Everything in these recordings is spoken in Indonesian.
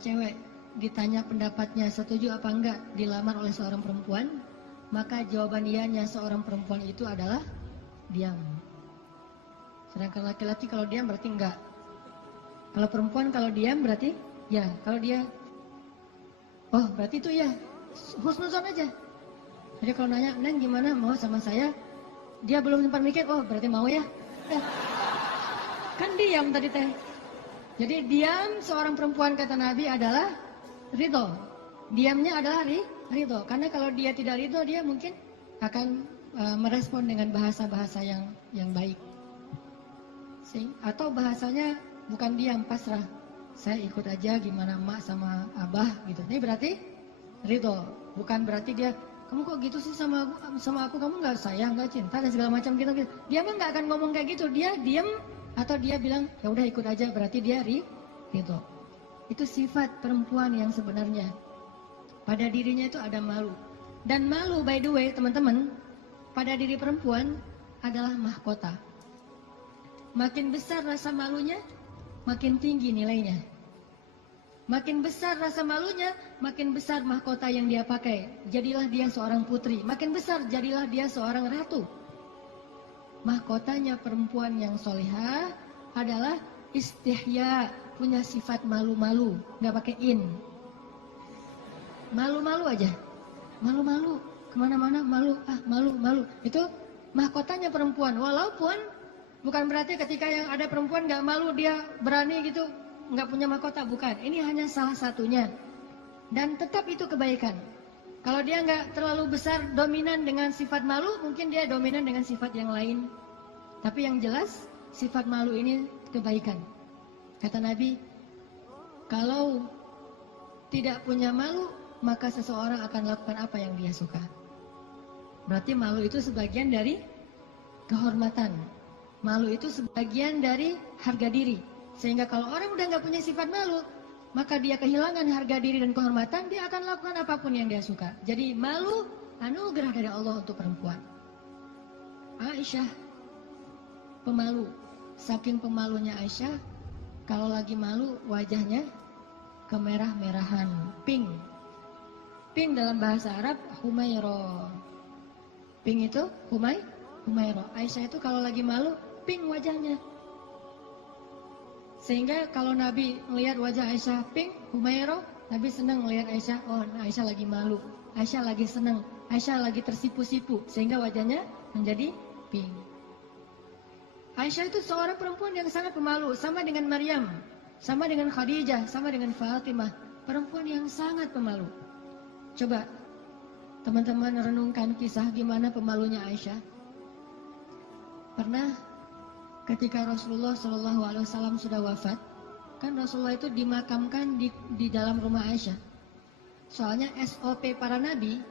cewek ditanya pendapatnya setuju apa enggak dilamar oleh seorang perempuan, maka jawaban ianya seorang perempuan itu adalah diam. Sedangkan laki-laki kalau diam berarti enggak. Kalau perempuan kalau diam berarti ya. Kalau dia, oh berarti itu ya, husnuzon aja. Jadi kalau nanya, Neng gimana mau sama saya? Dia belum sempat mikir, oh berarti mau ya. Kan diam tadi teh. Jadi diam seorang perempuan kata Nabi adalah ridho. Diamnya adalah ridho. Karena kalau dia tidak ridho, dia mungkin akan merespon dengan bahasa-bahasa yang baik. Atau bahasanya bukan diam, pasrah. Saya ikut aja gimana emak sama abah gitu. Ini berarti ridho. Bukan berarti dia, kamu kok gitu sih sama aku, kamu nggak sayang, nggak cinta dan segala macam gitu. Dia mah nggak akan ngomong kayak gitu. Dia diam atau dia bilang ya udah ikut aja, berarti dia ridho. Itu sifat perempuan yang sebenarnya. Pada dirinya itu ada malu. Dan malu by the way teman-teman, pada diri perempuan adalah mahkota. Makin besar rasa malunya, makin tinggi nilainya. Makin besar rasa malunya, makin besar mahkota yang dia pakai. Jadilah dia seorang putri. Makin besar, jadilah dia seorang ratu. Mahkotanya perempuan yang solihah adalah istihya, punya sifat malu-malu, nggak pakai in. Malu-malu aja, malu-malu, kemana-mana malu, malu-malu. Itu mahkotanya perempuan. Walaupun bukan berarti ketika yang ada perempuan nggak malu dia berani gitu, nggak punya mahkota, bukan. Ini hanya salah satunya. Dan tetap itu kebaikan. Kalau dia nggak terlalu besar dominan dengan sifat malu, mungkin dia dominan dengan sifat yang lain. Tapi yang jelas sifat malu ini kebaikan. Kata Nabi, kalau tidak punya malu, maka seseorang akan lakukan apa yang dia suka. Berarti malu itu sebagian dari kehormatan. Malu itu sebagian dari harga diri. Sehingga kalau orang udah nggak punya sifat malu, maka dia kehilangan harga diri dan kehormatan, dia akan lakukan apapun yang dia suka. Jadi malu anugerah dari Allah untuk perempuan. Aisyah pemalu. Saking pemalunya Aisyah, kalau lagi malu wajahnya kemerah-merahan, pink. Pink dalam bahasa Arab humairo. Pink itu humairo. Aisyah itu kalau lagi malu pink wajahnya. Sehingga kalau Nabi melihat wajah Aisyah pink, humairo, Nabi senang melihat Aisyah, oh Aisyah lagi malu, Aisyah lagi senang, Aisyah lagi tersipu-sipu, sehingga wajahnya menjadi pink. Aisyah itu seorang perempuan yang sangat pemalu, sama dengan Maryam, sama dengan Khadijah, sama dengan Fatimah, perempuan yang sangat pemalu. Coba teman-teman renungkan kisah gimana pemalunya Aisyah. Pernah ketika Rasulullah SAW sudah wafat, kan Rasulullah itu dimakamkan di dalam rumah Aisyah. Soalnya SOP para nabi,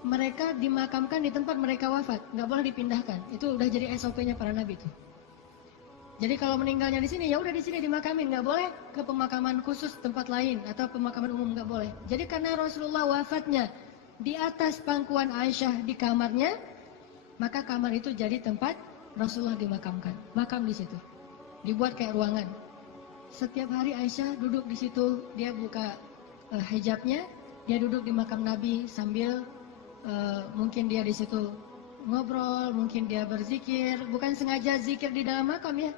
mereka dimakamkan di tempat mereka wafat, nggak boleh dipindahkan. Itu udah jadi SOP-nya para nabi itu. Jadi kalau meninggalnya di sini, ya udah di sini dimakamin, nggak boleh ke pemakaman khusus tempat lain atau pemakaman umum, nggak boleh. Jadi karena Rasulullah wafatnya di atas pangkuan Aisyah di kamarnya, maka kamar itu jadi tempat Rasulullah dimakamkan, makam di situ, dibuat kayak ruangan. Setiap hari Aisyah duduk di situ, dia buka hijabnya, dia duduk di makam Nabi sambil mungkin dia di situ ngobrol, mungkin dia berzikir, bukan sengaja zikir di dalam makam ya,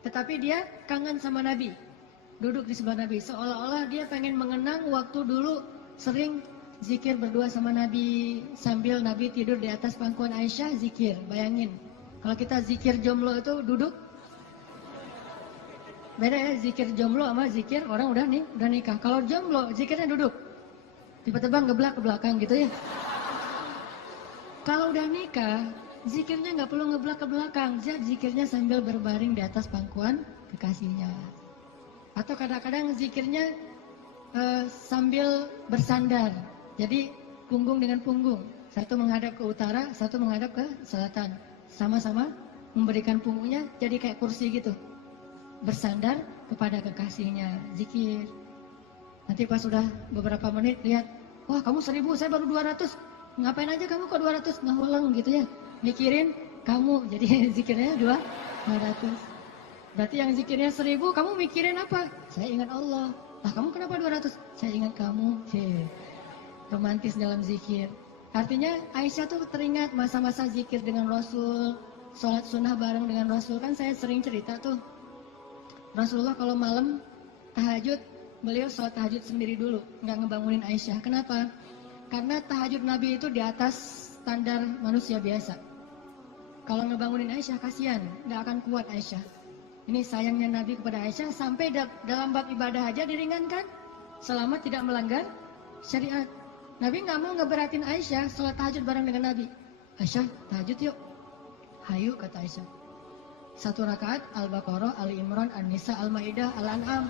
tetapi dia kangen sama Nabi, duduk di sebelah Nabi, seolah-olah dia pengen mengenang waktu dulu sering zikir berdua sama Nabi sambil Nabi tidur di atas pangkuan Aisyah zikir. Bayangin. Kalau kita zikir jomblo itu duduk, beda ya zikir jomblo sama zikir orang udah nikah. Kalau jomblo zikirnya duduk, tiba-tiba ngeblak ke belakang gitu ya. Kalau udah nikah, zikirnya nggak perlu ngeblak ke belakang, zikirnya sambil berbaring di atas pangkuan kekasihnya. Atau kadang-kadang zikirnya sambil bersandar, jadi punggung dengan punggung, satu menghadap ke utara, satu menghadap ke selatan. Sama-sama memberikan punggungnya jadi kayak kursi gitu, bersandar kepada kekasihnya, zikir. Nanti pas sudah beberapa menit lihat, wah kamu 1000, saya baru 200, ngapain aja kamu kok 200, nguleng gitu ya, mikirin kamu, jadi zikirnya 200. Berarti yang zikirnya 1000, kamu mikirin apa? Saya ingat Allah. Lah kamu kenapa 200? Saya ingat kamu. Romantis dalam zikir. Artinya Aisyah tuh teringat masa-masa zikir dengan Rasul, sholat sunnah bareng dengan Rasul. Kan saya sering cerita tuh, Rasulullah kalau malam tahajud, beliau sholat tahajud sendiri dulu, nggak ngebangunin Aisyah. Kenapa? Karena tahajud Nabi itu di atas standar manusia biasa. Kalau ngebangunin Aisyah kasihan, nggak akan kuat Aisyah. Ini sayangnya Nabi kepada Aisyah, sampai dalam bab ibadah aja diringankan, selama tidak melanggar syariat. Nabi nggak mau ngeberatin Aisyah sholat tahajud bareng dengan Nabi. Aisyah, tahajud yuk. Hayu, kata Aisyah. 1 rakaat Al-Baqarah, Ali Imran, An-Nisa, Al-Maidah, Al-An'am.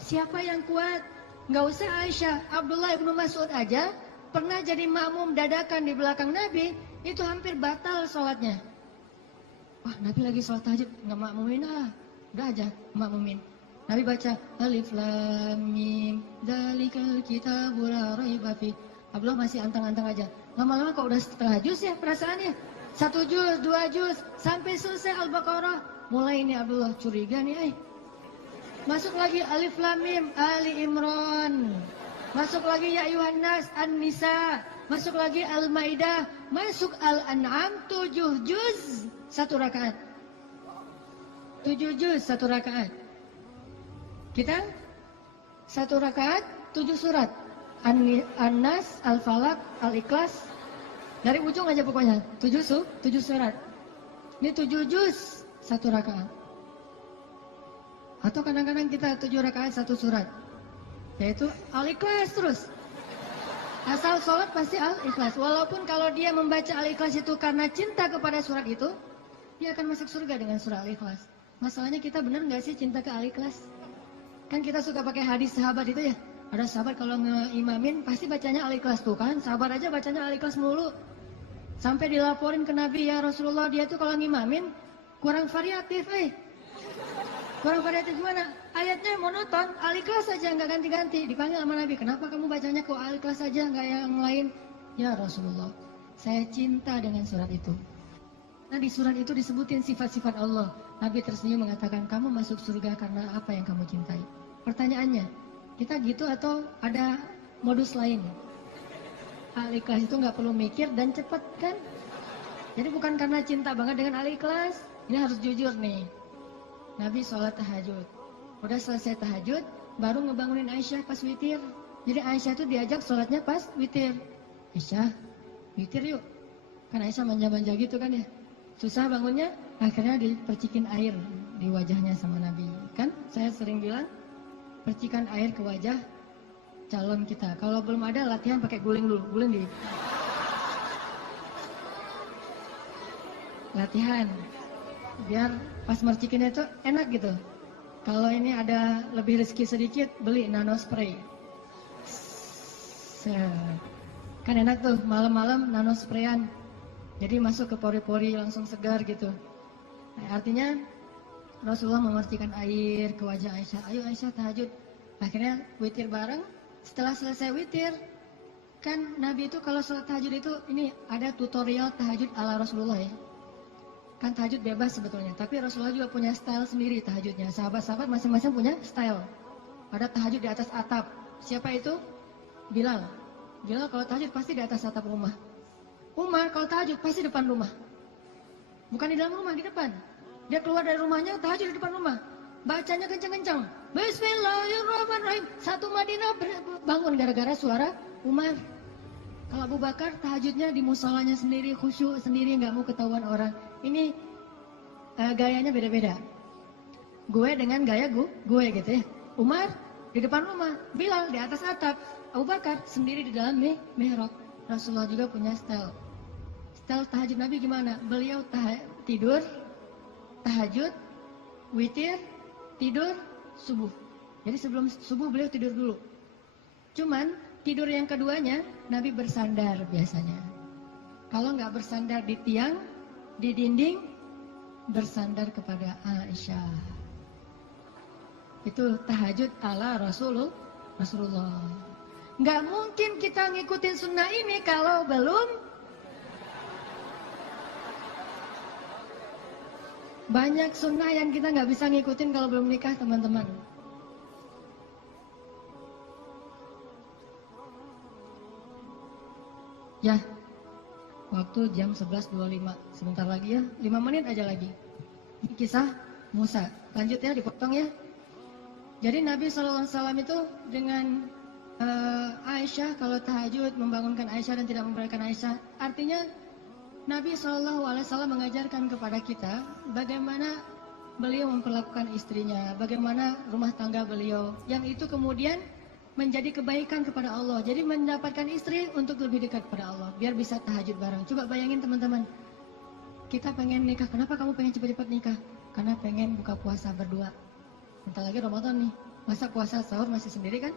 Siapa yang kuat? Nggak usah Aisyah, Abdullah ibnu Mas'ud aja pernah jadi makmum dadakan di belakang Nabi, itu hampir batal sholatnya. Wah, Nabi lagi sholat tahajud, nggak makmumin udah aja makmumin. Nabi baca Alif Lam Mim Dzalikal kitabul la raiba fi. Abdullah masih antang-antang aja. Lama-lama kok udah setengah juz ya perasaannya. 1 juz, 2 juz, sampai selesai Al-Baqarah. Mulai ini Abdullah curiga nih. Masuk lagi Alif Lam Mim Ali Imran. Masuk lagi Ya Ayuhan Nas An-Nisa. Masuk lagi Al-Maidah. Masuk Al-An'am 7 juz 1 rakaat. 7 juz 1 rakaat. Kita 1 rakaat 7 surat. An-Nas, Al-Falaq, Al-Ikhlas. Dari ujung aja pokoknya 7 surat. Ini 7 juz 1 rakaat. Atau kadang-kadang kita 7 rakaat 1 surat. Yaitu Al-Ikhlas terus. Asal sholat pasti Al-Ikhlas. Walaupun kalau dia membaca Al-Ikhlas itu karena cinta kepada surat itu, dia akan masuk surga dengan surah Al-Ikhlas. Masalahnya kita benar nggak sih cinta ke Al-Ikhlas? Kan kita suka pakai hadis sahabat itu ya. Ada sahabat kalau ngeimamin pasti bacanya Al-Ikhlas tuh kan. Sahabat aja bacanya Al-Ikhlas mulu. Sampai dilaporin ke Nabi, ya Rasulullah dia tuh kalau ngimamin kurang variatif Kurang variatif gimana? Ayatnya monoton, Al-Ikhlas aja nggak ganti-ganti. Dipanggil sama Nabi, kenapa kamu bacanya kok Al-Ikhlas aja nggak yang lain? Ya Rasulullah, saya cinta dengan surat itu. Nah di surat itu disebutin sifat-sifat Allah. Nabi tersenyum mengatakan, kamu masuk surga karena apa yang kamu cintai. Pertanyaannya, kita gitu atau ada modus lain? Al-Ikhlas itu nggak perlu mikir dan cepet kan? Jadi bukan karena cinta banget dengan Al-Ikhlas. Ini harus jujur nih. Nabi sholat tahajud. Udah selesai tahajud, baru ngebangunin Aisyah pas witir. Jadi Aisyah tuh diajak sholatnya pas witir. Aisyah, witir yuk. Kan Aisyah manja-manja gitu kan ya. Susah bangunnya, akhirnya dipercikin air di wajahnya sama Nabi. Kan saya sering bilang, percikan air ke wajah calon kita. Kalau belum ada latihan pakai guling dulu, guling di latihan. Biar pas mercikinnya itu enak gitu. Kalau ini ada lebih rezeki sedikit, beli nano spray. Kan enak tuh malam-malam nano sprayan. Jadi masuk ke pori-pori langsung segar gitu. Nah, artinya Rasulullah memercikan air ke wajah Aisyah. Ayo Aisyah tahajud. Akhirnya witir bareng. Setelah selesai witir, kan Nabi itu kalau sholat tahajud itu ini ada tutorial tahajud ala Rasulullah ya. Kan tahajud bebas sebetulnya, tapi Rasulullah juga punya style sendiri tahajudnya. Sahabat-sahabat masing-masing punya style. Ada tahajud di atas atap. Siapa itu? Bilal. Bilal kalau tahajud pasti di atas atap rumah. Umar kalau tahajud pasti depan rumah. Bukan di dalam rumah, di depan. Dia keluar dari rumahnya, tahajud di depan rumah. Bacanya kencang-kencang. Bismillahirrahmanirrahim. Satu Madinah bangun gara-gara suara Umar. Kalau Abu Bakar tahajudnya di musolanya sendiri, khusyuk sendiri, nggak mau ketahuan orang. Ini gayanya beda-beda. Gue dengan gaya gue gitu ya. Umar di depan rumah, Bilal di atas atap, Abu Bakar sendiri di dalam mihrab. Rasulullah juga punya style. Style tahajud Nabi gimana? Beliau tidur, tahajud, witir, tidur, subuh. Jadi sebelum subuh beliau tidur dulu. Cuman tidur yang keduanya Nabi bersandar biasanya. Kalau nggak bersandar di tiang, di dinding, bersandar kepada Aisyah. Itu tahajud ala Rasulullah. Nggak mungkin kita ngikutin sunnah ini kalau belum banyak sunnah yang kita nggak bisa ngikutin kalau belum nikah teman-teman. Ya, waktu jam 11.25. Sebentar lagi ya, 5 menit aja lagi. Ini kisah Musa. Lanjut ya, dipotong ya. Jadi Nabi SAW itu dengan Aisyah, kalau tahajud membangunkan Aisyah dan tidak membangunkan Aisyah, artinya Nabi SAW mengajarkan kepada kita bagaimana beliau memperlakukan istrinya, bagaimana rumah tangga beliau, yang itu kemudian menjadi kebaikan kepada Allah. Jadi mendapatkan istri untuk lebih dekat kepada Allah, biar bisa tahajud bareng. Coba bayangin teman-teman, kita pengen nikah, kenapa kamu pengen cepat-cepat nikah? Karena pengen buka puasa berdua. Bentar lagi Ramadan nih, masa puasa sahur masih sendiri kan?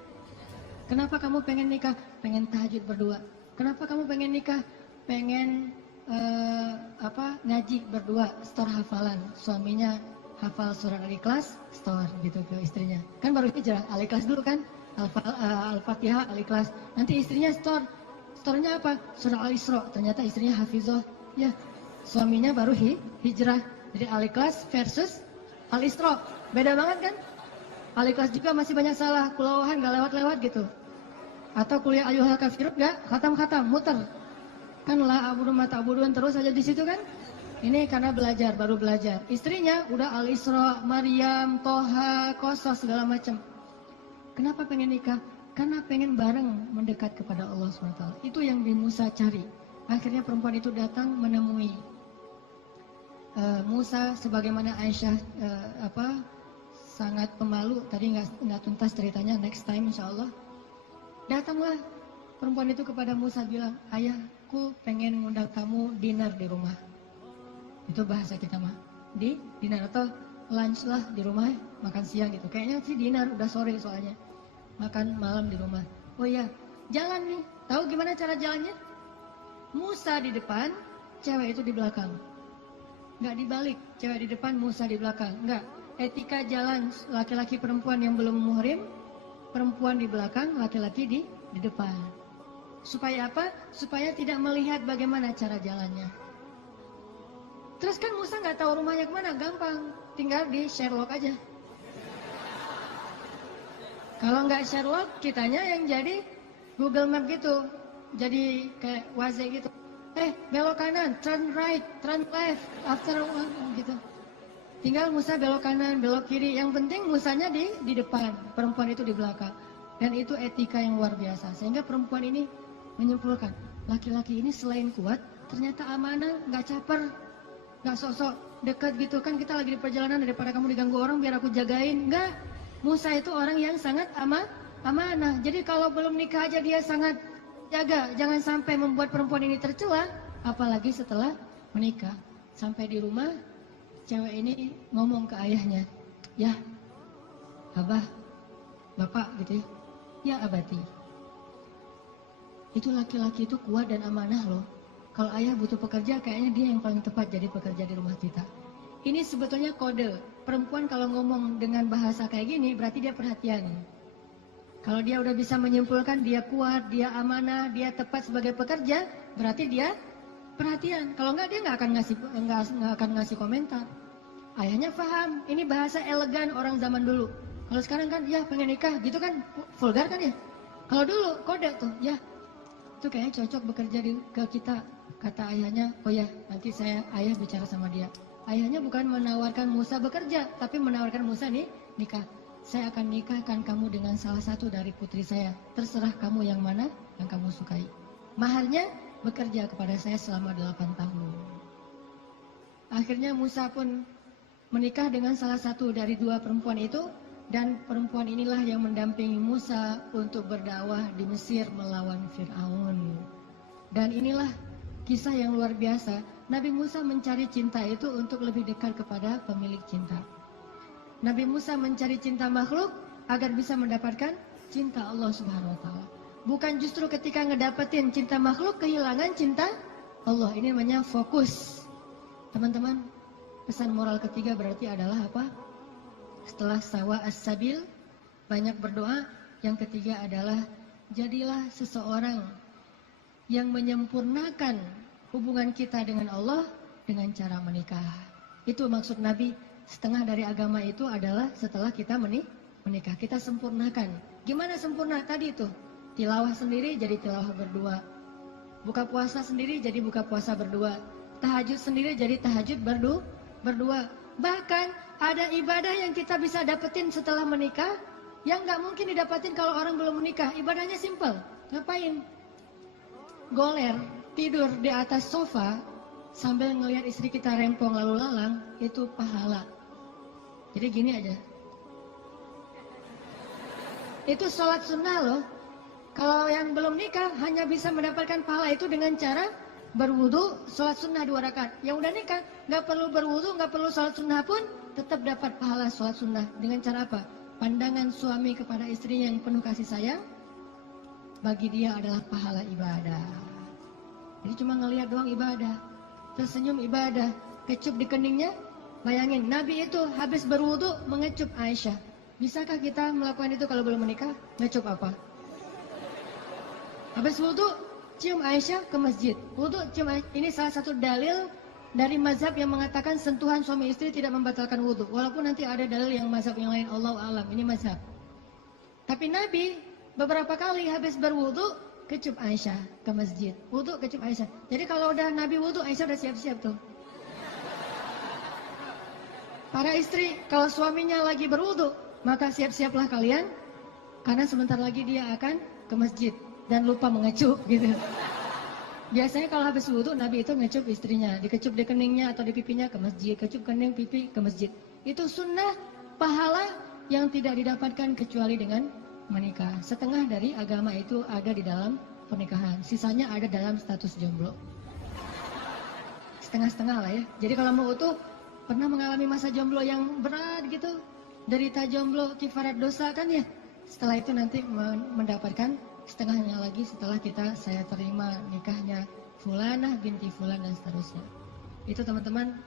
Kenapa kamu pengen nikah? Pengen tahajud berdua. Kenapa kamu pengen nikah? Pengen ngaji berdua, store hafalan. Suaminya hafal surat Al-Ikhlas, store gitu ke istrinya. Kan baru hijrah, Al-Ikhlas dulu kan? Al-Fatihah, Al-Ikhlas. Nanti istrinya store. Store-nya apa? Surah Al-Isra. Ternyata istrinya hafizah. Ya, suaminya baru hijrah. Jadi Al-Ikhlas versus Al-Isra. Beda banget kan? Al-Ikhlas juga masih banyak salah. Kulawahan gak lewat-lewat gitu. Atau kuliah ayyuhal kafirun gak khatam-khatam, muter. Kan la abudu mata abuduan terus aja di situ kan? Ini karena belajar, baru belajar. Istrinya udah Al-Isra, Maryam, Toha, Qasas segala macam. Kenapa pengen nikah? Karena pengen bareng mendekat kepada Allah SWT. Itu yang Nabi Musa cari. Akhirnya perempuan itu datang menemui Musa, sebagaimana Aisyah sangat pemalu. Tadi nggak tuntas ceritanya, next time insya Allah. Datanglah perempuan itu kepada Musa bilang, ayahku pengen ngundang kamu dinner di rumah. Itu bahasa kita mah, di dinner atau lunch lah di rumah, makan siang gitu. Kayaknya sih dinner, udah sore soalnya. Makan malam di rumah. Oh iya, jalan nih. Tahu gimana cara jalannya? Musa di depan, cewek itu di belakang. Nggak dibalik, cewek di depan, Musa di belakang. Nggak. Etika jalan laki-laki perempuan yang belum muhrim, perempuan di belakang, laki-laki di depan. Supaya apa? Supaya tidak melihat bagaimana cara jalannya. Terus kan Musa nggak tahu rumahnya kemana, gampang, tinggal di Sherlock aja. Kalau nggak Sherlock, kitanya yang jadi Google Map gitu, jadi kayak Waze gitu. Belok kanan, turn right, turn left, after one gitu. Tinggal Musa belok kanan, belok kiri. Yang penting Musanya di depan, perempuan itu di belakang. Dan itu etika yang luar biasa. Sehingga perempuan ini menyimpulkan, laki-laki ini selain kuat, ternyata amanah, nggak caper. Gak sok-sok dekat gitu kan, kita lagi di perjalanan, daripada kamu diganggu orang biar aku jagain. Enggak, Musa itu orang yang sangat amanah. Jadi kalau belum nikah aja dia sangat jaga, jangan sampai membuat perempuan ini tercela, apalagi setelah menikah. Sampai di rumah, cewek ini ngomong ke ayahnya, ya abah, bapak gitu ya, ya abati. Itu laki-laki itu kuat dan amanah loh. Kalau ayah butuh pekerja, kayaknya dia yang paling tepat jadi pekerja di rumah kita. Ini sebetulnya kode. Perempuan kalau ngomong dengan bahasa kayak gini, berarti dia perhatian. Kalau dia udah bisa menyimpulkan, dia kuat, dia amanah, dia tepat sebagai pekerja, berarti dia perhatian. Kalau enggak, dia nggak akan ngasih komentar. Ayahnya paham. Ini bahasa elegan orang zaman dulu. Kalau sekarang kan, ya pengen nikah, gitu kan vulgar kan ya. Kalau dulu kode tuh, ya itu kayaknya cocok bekerja ke kita. Kata ayahnya, oh ya nanti ayah bicara sama dia. Ayahnya bukan menawarkan Musa bekerja, tapi menawarkan Musa nih nikah. Saya akan nikahkan kamu dengan salah satu dari putri saya. Terserah kamu yang mana yang kamu sukai. Maharnya bekerja kepada saya selama 8 tahun. Akhirnya Musa pun menikah dengan salah satu dari 2 perempuan itu. Dan perempuan inilah yang mendampingi Musa untuk berdakwah di Mesir melawan Fir'aun. Dan inilah kisah yang luar biasa. Nabi Musa mencari cinta itu untuk lebih dekat kepada pemilik cinta. Nabi Musa mencari cinta makhluk agar bisa mendapatkan cinta Allah Subhanahu wa Ta'ala. Bukan justru ketika ngedapetin cinta makhluk kehilangan cinta Allah. Ini namanya fokus. Teman-teman, pesan moral ketiga berarti adalah apa? Setelah sawa as-sabil, banyak berdoa. Yang ketiga adalah jadilah seseorang yang menyempurnakan hubungan kita dengan Allah dengan cara menikah. Itu maksud Nabi. Setengah dari agama itu adalah setelah kita menikah, kita sempurnakan. Gimana sempurna? Tadi itu tilawah sendiri jadi tilawah berdua. Buka puasa sendiri jadi buka puasa berdua. Tahajud sendiri jadi tahajud berdua. Bahkan ada ibadah yang kita bisa dapetin setelah menikah yang nggak mungkin didapetin kalau orang belum menikah. Ibadahnya simple. Ngapain? Goler, tidur di atas sofa sambil ngelihat istri kita rempong lalu lalang, itu pahala. Jadi gini aja. Itu sholat sunnah loh. Kalau yang belum nikah hanya bisa mendapatkan pahala itu dengan cara berwudu, sholat sunnah 2 rakaat. Yang udah nikah nggak perlu berwudu, nggak perlu sholat sunnah pun tetap dapat pahala sholat sunnah. Dengan cara apa? Pandangan suami kepada istrinya yang penuh kasih sayang, bagi dia adalah pahala ibadah. Jadi cuma ngelihat doang ibadah, tersenyum ibadah, kecup di keningnya. Bayangin, Nabi itu habis berwudu mengecup Aisyah. Bisakah kita melakukan itu kalau belum menikah? Ngecup apa? Habis wudu, cium Aisyah ke masjid. Wudu, cium Aisyah. Ini salah satu dalil dari mazhab yang mengatakan sentuhan suami istri tidak membatalkan wudu. Walaupun nanti ada dalil yang mazhab yang lain, Allahu a'lam. Ini mazhab. Tapi Nabi beberapa kali habis berwudu kecup Aisyah ke masjid. Wudu kecup Aisyah. Jadi kalau udah Nabi wudu, Aisyah udah siap-siap tuh. Para istri, kalau suaminya lagi berwudu, maka siap-siaplah kalian, karena sebentar lagi dia akan ke masjid dan lupa mengecup gitu. Biasanya kalau habis wudu Nabi itu ngecup istrinya, dikecup di keningnya atau di pipinya ke masjid, kecup kening pipi ke masjid. Itu sunnah pahala yang tidak didapatkan kecuali dengan menikah. Setengah dari agama itu ada di dalam pernikahan, sisanya ada dalam status jomblo. Setengah-setengah lah ya. Jadi kalau mau utuh, pernah mengalami masa jomblo yang berat gitu, derita jomblo, kifarat dosa kan ya. Setelah itu nanti mendapatkan setengahnya lagi setelah saya terima nikahnya Fulanah binti Fulan dan seterusnya. Itu teman-teman,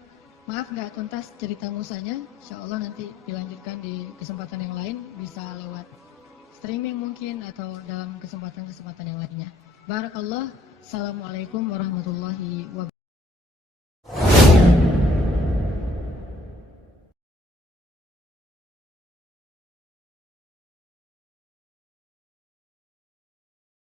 maaf nggak tuntas cerita musanya. Insya Allah nanti dilanjutkan di kesempatan yang lain, bisa lewat streaming mungkin atau dalam kesempatan-kesempatan yang lainnya. Barakallah. Assalamualaikum warahmatullahi wabarakatuh.